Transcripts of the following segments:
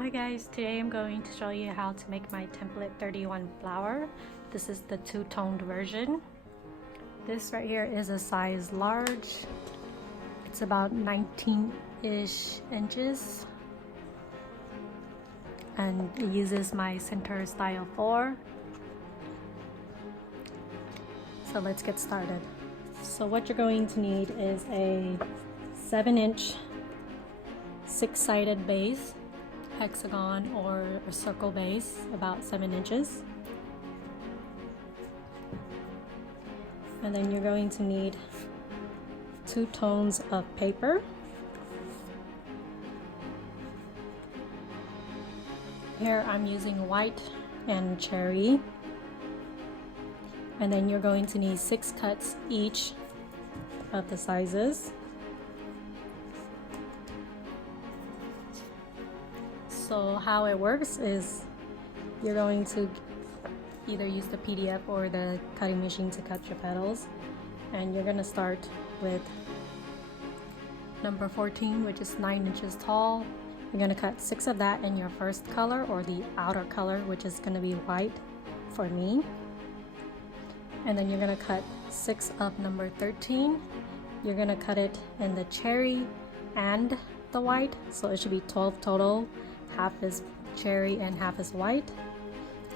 Hi guys, today I'm going to show you how to make my template 31 flower. This is the two-toned version. This right here is a size large. It's about 19-ish inches. And it uses my center style 4. So let's get started. So what you're going to need is a 7-inch 6-sided base, hexagon or a circle base, about 7 inches. And then you're going to need 2 tones of paper. Here I'm using white and cherry. And then you're going to need 6 cuts each of the sizes. So how it works is you're going to either use the PDF or the cutting machine to cut your petals, and you're going to start with number 14, which is 9 inches tall. You're going to cut 6 of that in your first color, or the outer color, which is going to be white for me. And then you're going to cut 6 of number 13. You're going to cut it in the cherry and the white, so it should be 12 total. Half is cherry and half is white.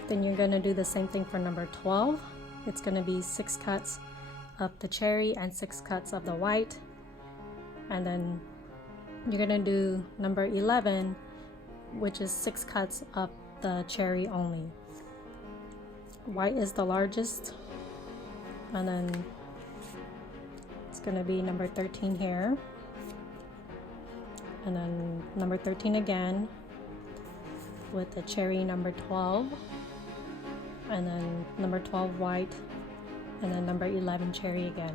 Then you're going to do the same thing for number 12. It's going to be 6 cuts of the cherry and 6 cuts of the white. And then you're going to do number 11, which is 6 cuts of the cherry only. White is the largest. And then it's going to be number 13 here. And then number 13 again, with the cherry number 12, and then number 12 white, and then number 11 cherry again.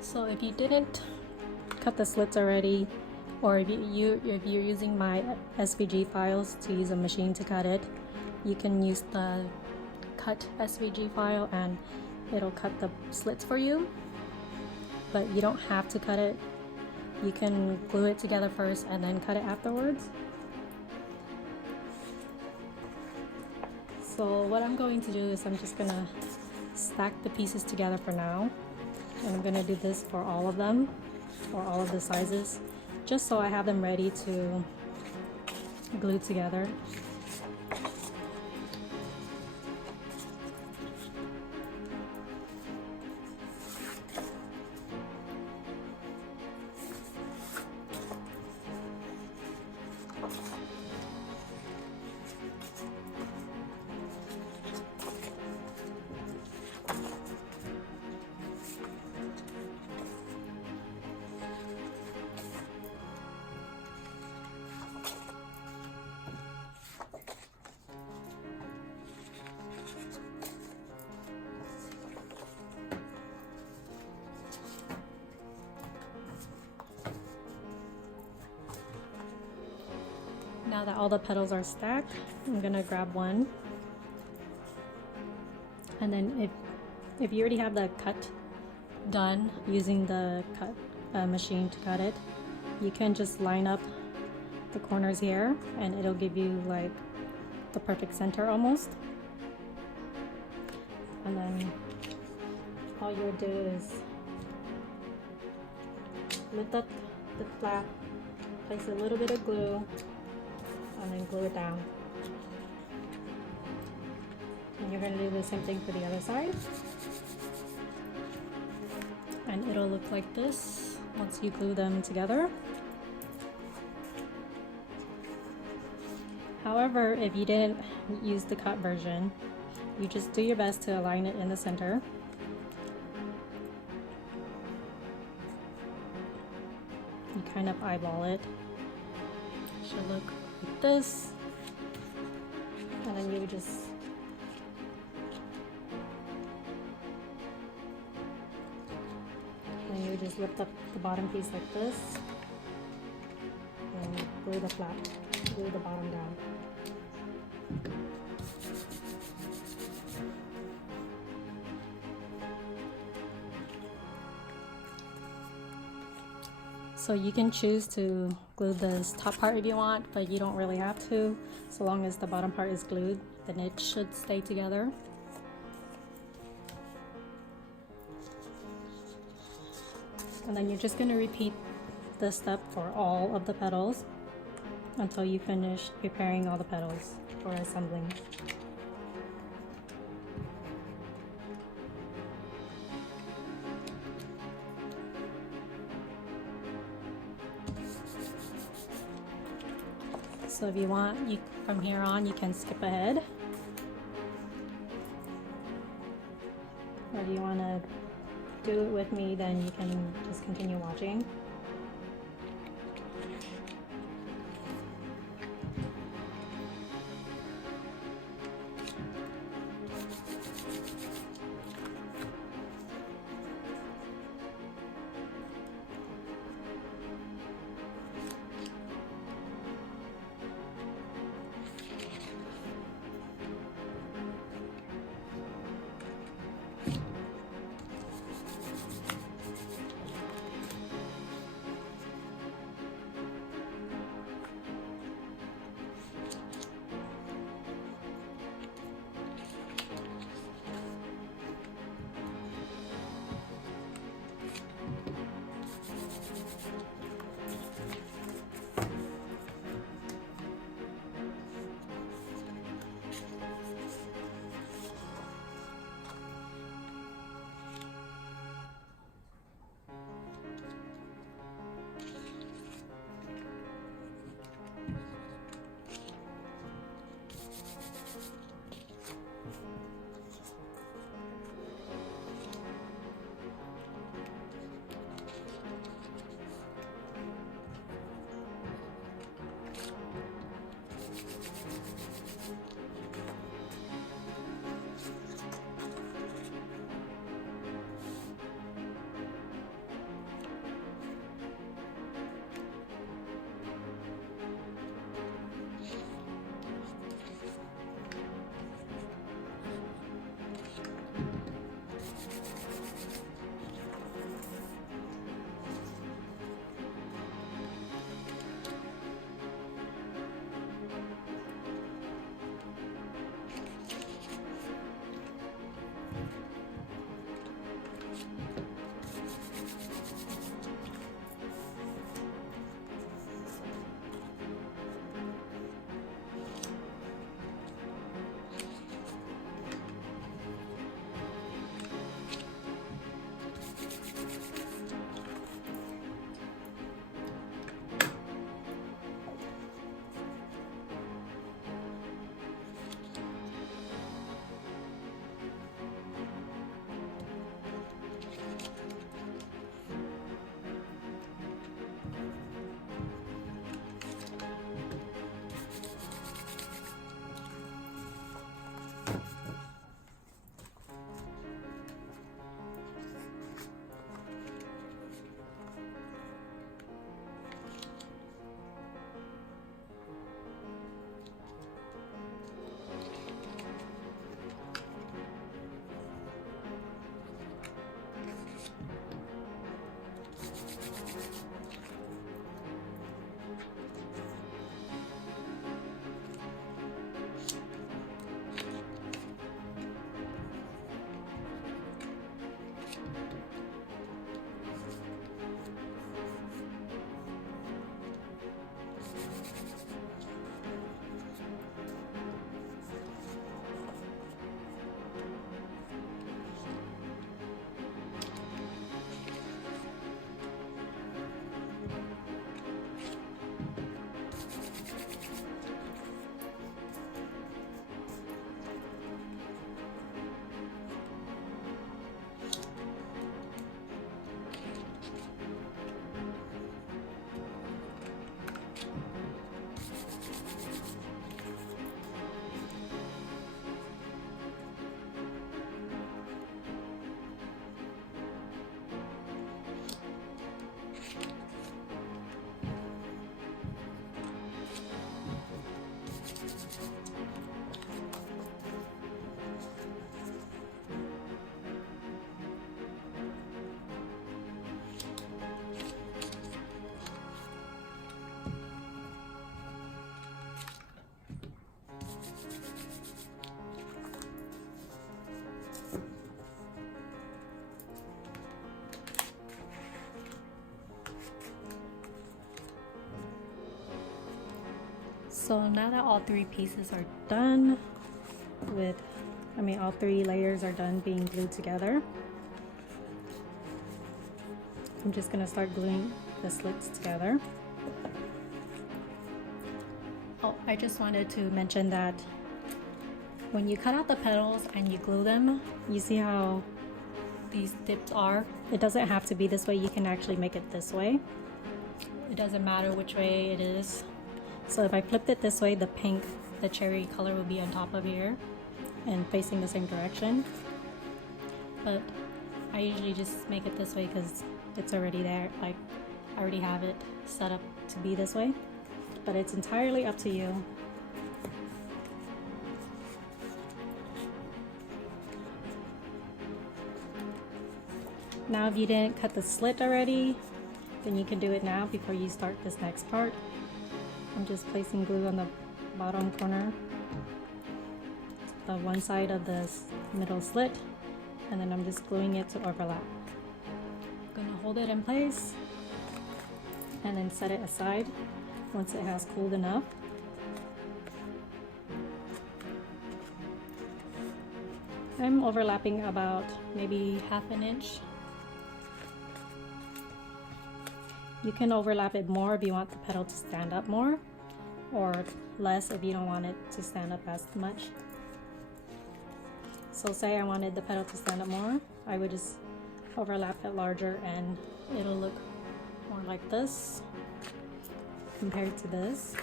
So if you didn't cut the slits already, or if you're using my SVG files to use a machine to cut it, you can use the cut SVG file and it'll cut the slits for you, but you don't have to cut it. You can glue it together first and then cut it afterwards. So what I'm going to do is I'm just gonna stack the pieces together for now, and I'm gonna do this for all of them, or all of the sizes, just so I have them ready to glue together. Now that all the petals are stacked, I'm gonna grab one, and then if you already have the cut done using the cut machine to cut it, you can just line up the corners here and it'll give you like the perfect center almost. And then all you'll do is lift up the flap, place a little bit of glue, and then glue it down. And you're going to do the same thing for the other side. And it'll look like this once you glue them together. However, if you didn't use the cut version, you just do your best to align it in the center. You kind of eyeball it. It should look like this, and then you just lift up the bottom piece like this and glue the flap, glue the bottom down. So you can choose to glue this top part if you want, but you don't really have to. So long as the bottom part is glued, then it should stay together. And then you're just going to repeat this step for all of the petals until you finish preparing all the petals for assembling. So if you want, from here on, you can skip ahead. Or if you want to do it with me, then you can just continue watching. So now that all three pieces are done with, all three layers are done being glued together, I'm just gonna start gluing the slits together. Oh, I just wanted to mention that when you cut out the petals and you glue them, you see how these dips are? It doesn't have to be this way, you can actually make it this way. It doesn't matter which way it is. So if I flipped it this way, the pink, the cherry color will be on top of here and facing the same direction. But I usually just make it this way because it's already there. Like, I already have it set up to be this way. But it's entirely up to you. Now if you didn't cut the slit already, then you can do it now before you start this next part. I'm just placing glue on the bottom corner, the one side of the middle slit, and then I'm just gluing it to overlap. I'm gonna hold it in place and then set it aside once it has cooled enough. I'm overlapping about maybe half an inch. You can overlap it more if you want the petal to stand up more, or less if you don't want it to stand up as much. So say I wanted the petal to stand up more, I would just overlap it larger and it'll look more like this compared to this.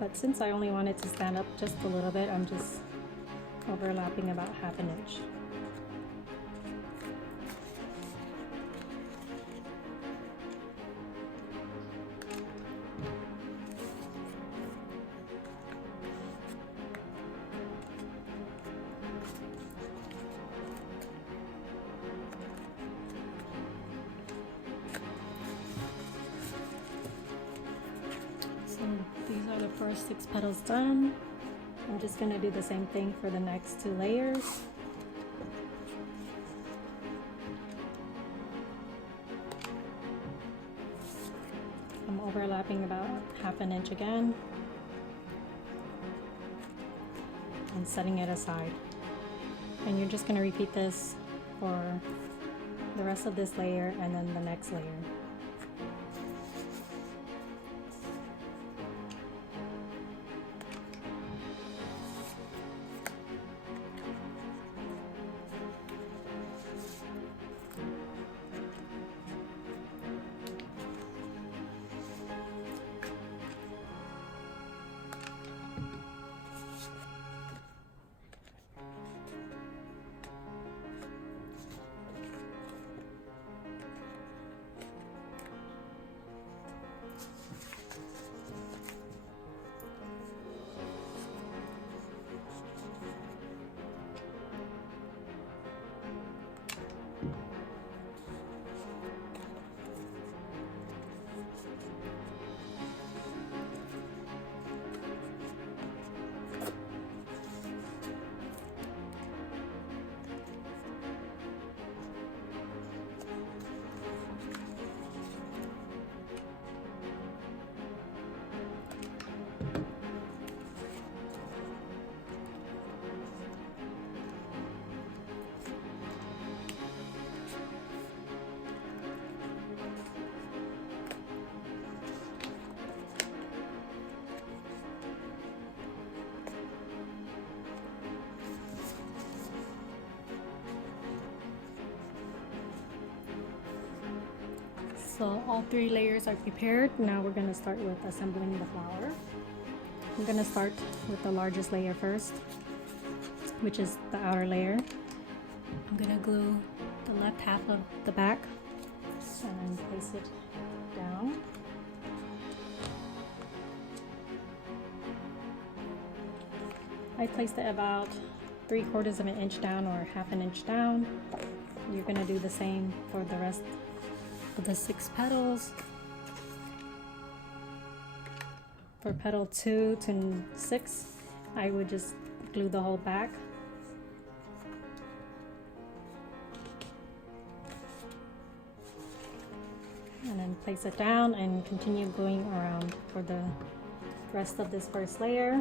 But since I only want it to stand up just a little bit, I'm just overlapping about half an inch. These are the first 6 petals done. I'm just going to do the same thing for the next 2 layers. I'm overlapping about half an inch again and setting it aside. And you're just going to repeat this for the rest of this layer and then the next layer. So all 3 layers are prepared. Now we're going to start with assembling the flower. I'm going to start with the largest layer first, which is the outer layer. I'm going to glue the left half of the back and place it down. I placed it about 3/4 of an inch down or half an inch down. You're going to do the same for the rest of the 6 petals. For petal 2 to 6, I would just glue the whole back. place it down and continue going around for the rest of this first layer.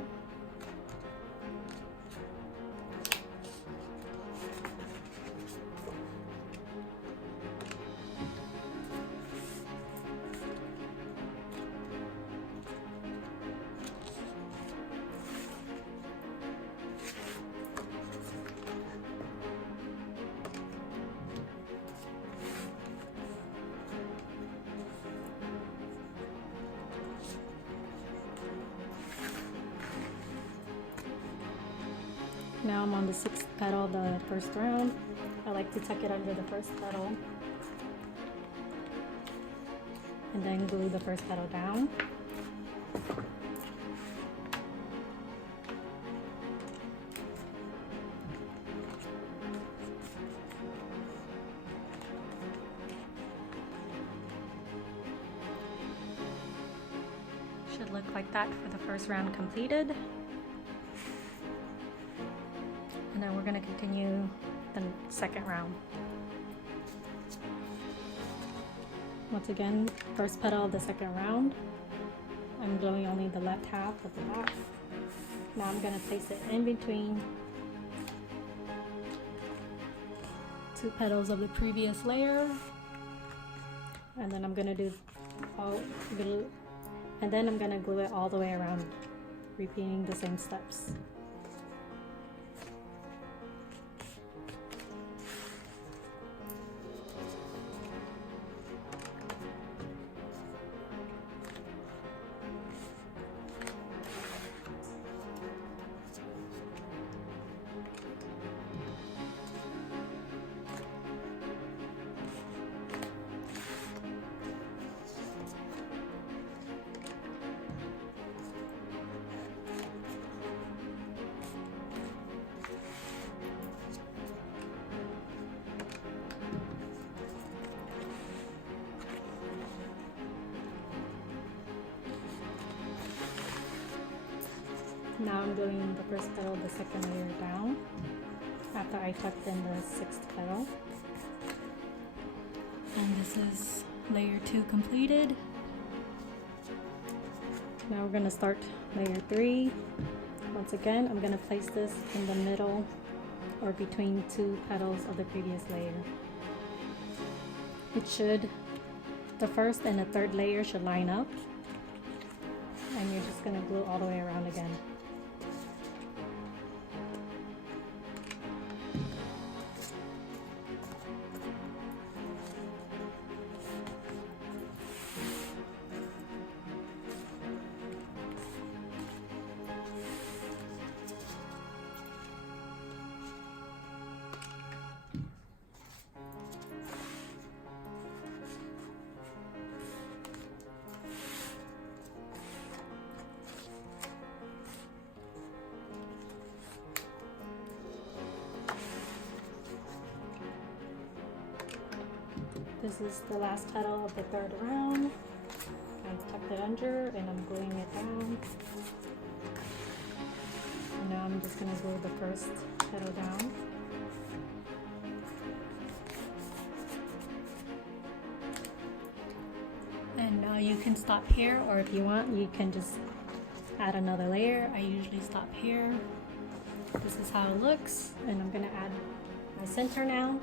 Now I'm on the 6th petal, the first round. I like to tuck it under the first petal and then glue the first petal down. Should look like that for the first round completed. And then we're going to continue the second round. Once again, first petal of the second round. I'm gluing only the left half of the back. Now I'm going to place it in between two petals of the previous layer. And then I'm going to do and then I'm going to glue it all the way around, repeating the same steps. Now I'm gluing the first petal, the second layer down after I tucked in the 6th petal. And this is layer 2 completed. Now we're going to start layer 3. Once again, I'm going to place this in the middle or between two petals of the previous layer. The first and the third layer should line up. And you're just going to glue all the way around again. This is the last petal of the third round. I tucked it under and I'm gluing it down. And now I'm just going to glue the first petal down. And you can stop here, or if you want, you can just add another layer. I usually stop here. This is how it looks, and I'm going to add my center now.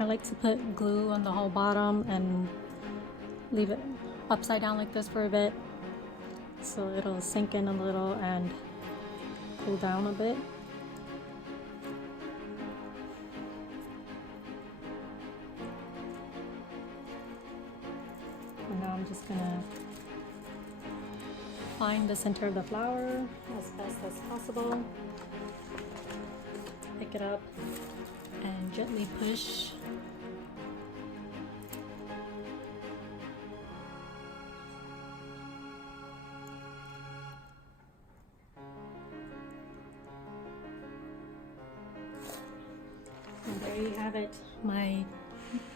I like to put glue on the whole bottom and leave it upside down like this for a bit so it'll sink in a little and cool down a bit. And now I'm just gonna find the center of the flower as best as possible. Pick it up and gently push. And there you have it, my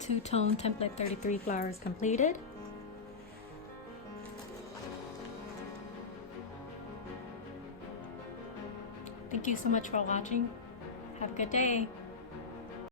two-tone template 33 flowers completed. Thank you so much for watching. Have a good day.